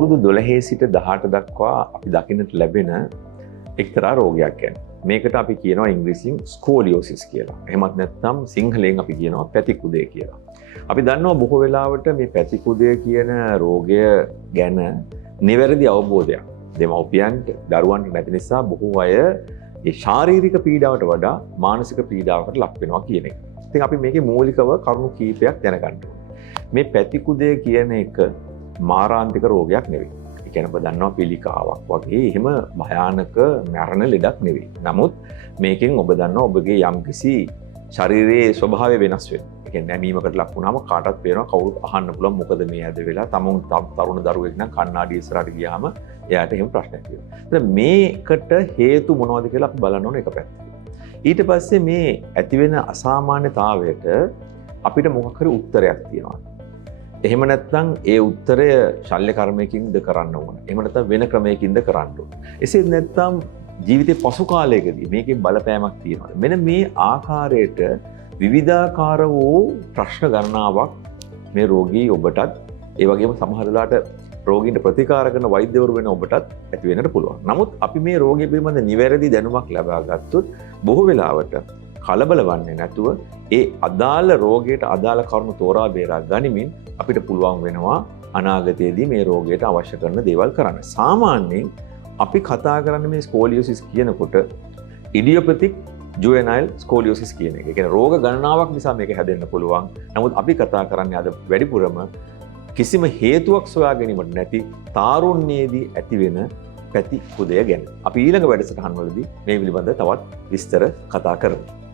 අවුරුදු 12 සිට 18 දක්වා අපි දකින්නට ලැබෙන එක්තරා රෝගයක් ගැන. මේකට අපි කියනවා ඉංග්‍රීසියෙන් ස්කෝලියෝසිස් කියලා. එහෙමත් නැත්නම් සිංහලෙන් අපි කියනවා පැතිකුදේ කියලා. අපි දන්නවා බොහෝ වෙලාවට මේ පැතිකුදේ කියන රෝගය ගැන නිවැරදි අවබෝධයක් දෙමව්පියන්ට දරුවන්ට නැති නිසා බොහෝ අය ඒ ශාරීරික පීඩාවට වඩා මානසික පීඩාවකට ලක් වෙනවා කියන එක. ඉතින් අපි මේකේ මූලිකව කරුණු කීපයක් දැනගන්න ඕනේ. මේ පැතිකුදේ කියන එක මාරාන්තික රෝගයක් නෙවෙයි. ඒ කියන්නේ ඔබ දන්නවා පිළිකාවක් වගේ එහෙම භයානක මරණ ලෙඩක් නෙවෙයි. නමුත් මේකෙන් ඔබ දන්නවා ඔබගේ යම්කිසි ශරීරයේ ස්වභාවය වෙනස් වෙනවා. ඒ කියන්නේ නැමීමකට ලක් වුණාම කාටවත් පේනවා කවුරුත් අහන්න පුළුවන් මොකද මේ ඇද වෙලා තරුණ දරුවෙක් නම් කණ්ණාඩි ඉස්සරහට ගියාම එයාට එහෙම ප්‍රශ්නයක් තියෙනවා. මේකට හේතු මොනවද කියලා අපි බලන්න ඕන එක පැත්තකින්. ඊට පස්සේ මේ ඇතිවෙන අසාමාන්‍යතාවයට අපිට මොකක් හරි උත්තරයක් තියෙනවා. එහෙම නැත්නම් ඒ උත්තරය ශල්‍ය කර්මයකින්ද කරන්න ඕන. එහෙම නැත්නම් වෙන ක්‍රමයකින්ද කරන්න ඕන. එසේ නැත්නම් ජීවිතේ පසු කාලයකදී මේකේ බලපෑමක් තියෙනවා. මෙන්න මේ ආකාරයට විවිධාකාර වූ ප්‍රශ්න ගණනාවක් මේ රෝගී ඔබටත් ඒ වගේම සමහර වෙලාවට රෝගීන්ට ප්‍රතිකාර කරන වෛද්‍යවරු වෙන ඔබටත් ඇති වෙන්නට පුළුවන්. නමුත් අපි මේ රෝගය පිළිබඳ නිවැරදි දැනුමක් ලබා ගත්තොත් බොහෝ වෙලාවට කලබල වෙන්නේ නැතුව ඒ අදාළ රෝගයට අදාළ කරුණු තෝරා බේරා ගනිමින් අපිට පුළුවන් වෙනවා අනාගතයේදී මේ රෝගයට අවශ්‍ය කරන දේවල් කරන්න. සාමාන්‍යයෙන් අපි කතා කරන්නේ මේ ස්කෝලියෝසිස් කියනකොට ඉඩියොපැතික් ජුවෙනයිල් ස්කෝලියෝසිස් කියන එක. ඒ කියන්නේ රෝග ගණනාවක් නිසා මේක හැදෙන්න පුළුවන්. නමුත් අපි කතා කරන්නේ අද වැඩිපුරම කිසිම හේතුවක් සොයා ගැනීමට නැති තාරුණ්‍යයේදී ඇතිවෙන පැතිකුදය ගැන. අපි ඊළඟ වැඩසටහන් වලදී මේ පිළිබඳව තවත් විස්තර කතා කරමු.